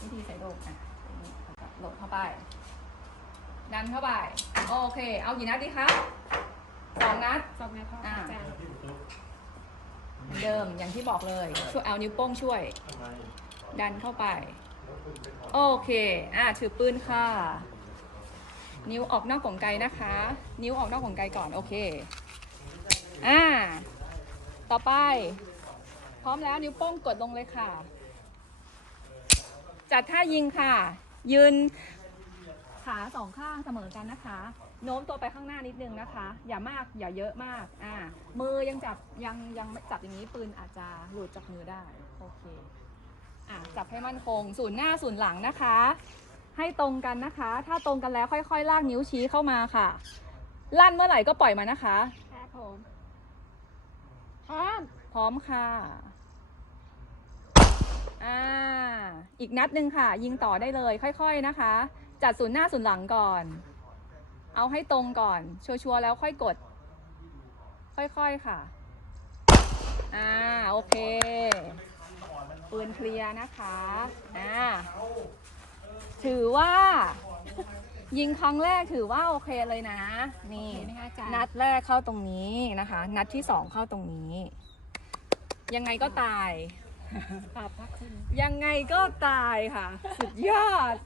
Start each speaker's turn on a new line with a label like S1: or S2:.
S1: วิธีใส่โดกอะอย่างนี้แล้วก็โหลดเข้าไป ดันเข้าไป โอเค เอากี่นัดดีคะสองนัด
S2: สองนัดพอ
S1: อ่า
S2: อาจารย์
S1: เหมือนเดิมอย่างที่บอกเลย ช่วยเอานิ้วโป้งช่วย ดันเข้าไป โอเค อะถือปืนค่ะ นิ้วออกนอกกล่องไกลนะคะ นิ้วออกนอกกล่องไกลก่อน โอเค อ่า ต่อไป พร้อมแล้วนิ้วโป้งกดลงเลยค่ะ จัดท่ายิงค่ะ ยืนขาสองข้างเสมอกันนะคะ โน้มตัวไปข้างหน้านิดนึงนะคะ อย่ามากอย่าเยอะมากอ่ามือยังจับยังยังไม่จับอย่างนี้ปืนอาจจะหลุดจากมือได้โอเคอะจับให้มั่นคงศูนย์หน้าศูนย์หลังนะคะ ให้ตรงกันนะคะ ถ้าตรงกันแล้วค่อยๆ ลากนิ้วชี้เข้ามาค่ะ ลั่นเมื่อไหร่ก็ปล่อยมานะคะ
S2: ครับผมพร้อม
S1: พร้อมค่ะ อ่า อีกนัดหนึ่งค่ะ ยิงต่อได้เลย ค่อยๆนะคะ จัดศูนย์หน้าศูนย์หลังก่อน เอาให้ตรงก่อน ชัวร์ๆแล้วค่อยกด ค่อยๆค่ะอ่าโอเคปืนเคลียร์นะคะอ่าถือว่า ยิงครั้งแรกถือว่าโอเคเลยนะ นี่
S2: เห็นไหมคะอาจารย์
S1: นัดแรกเข้าตรงนี้นะคะ นัดที่สองเข้าตรงนี้ ยังไงก็ตาย
S2: ขอบพระคุณ
S1: ยังไงก็ตายค่ะ สุดยอด